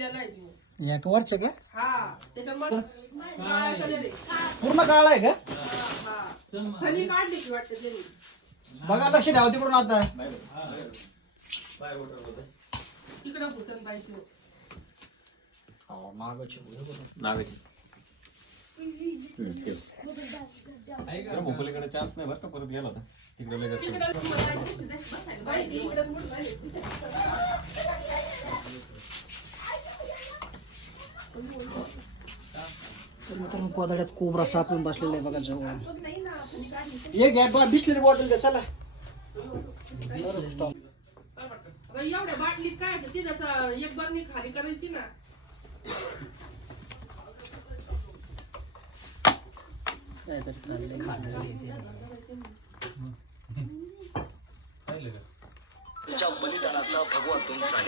विकलेला आहे तो. या वरच्या का हा त्याच्यामुळे काळा कलर आहे. पूर्ण काळा आहे का हा खाली काढली की वाटतं त्यांनी. बघा लक्ष ठेवा तिकडून आता तिकडं भूषण पाहिजे. मागाची नागाची भोपलीकडे चान्स नाही बरं का परत गेला होता तिकडे लगेच तिकडं तुम्हाला बसायला पाहिजे. इकडंच मुलं झाले. तर मित्रांनो कोदाड्यात कोबरा सापडून बसलेला आहे बघा जवळ नाही ना खाली काढली. एक गॅट बिसलेली बॉटल द्या चला अरे एवढ्या बाटलीत काय आहे? तिथं एक बरणी खाली करायची ना. बलिदानाचा भगवा तुमचा